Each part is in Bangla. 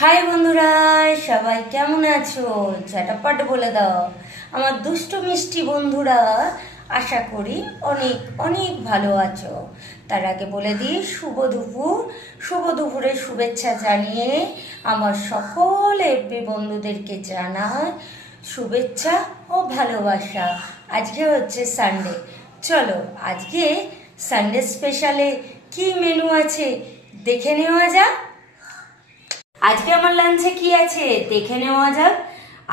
হাই বন্ধুরা, সবাই কেমন আছো? ঝটাপট বলে দাও আমার দুষ্টু মিষ্টি বন্ধুরা। আশা করি অনেক অনেক ভালো আছো। তার আগে বলে দিই শুভ দুপুরের শুভেচ্ছা জানিয়ে আমার সকল এফবি বন্ধুদেরকে জানাই শুভেচ্ছা ও ভালোবাসা। আজকে হচ্ছে সানডে, চলো আজকে সানডে স্পেশালে কি মেনু আছে দেখে নেওয়া যাক। আজকে আমার লাঞ্চে কি আছে দেখে নেওয়া যাক।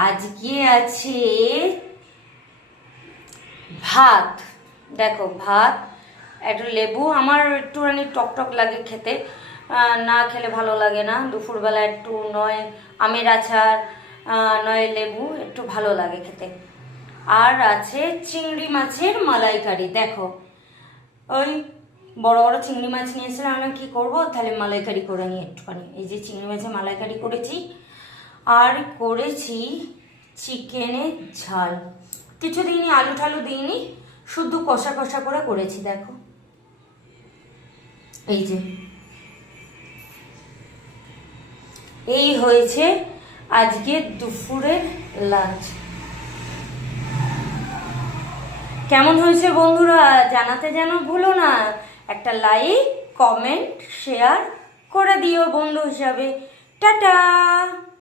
আজকে আছে ভাত, দেখো ভাত, একটু লেবু, আমার একটুখানি টক টক লাগে খেতে, না খেলে ভালো লাগে না। দুপুরবেলা একটু নয় আমের আচার নয় লেবু একটু ভালো লাগে খেতে। আর আছে চিংড়ি মাছের মালাইকারি, দেখো ওই বড় বড় চিংড়ি মাছ নিয়ে এসে আমরা কী করবো, তাহলে মালাইকারি করে নিই একটুখানি। এই যে চিংড়ি মাছের মালাইকারি করেছি, আর করেছি চিকেনের ঝাল। কিছু দিইনি, আলু ঠালু দিইনি, শুধু কষা কষা করে করেছি। দেখো এই যে এই হয়েছে আজকে দুপুরের লাঞ্চ। কেমন হয়েছে বন্ধুরা জানাতে যেন ভুলো না। একটা লাইক, কমেন্ট, শেয়ার করে দিও বন্ধু হিসাবে। টাটা।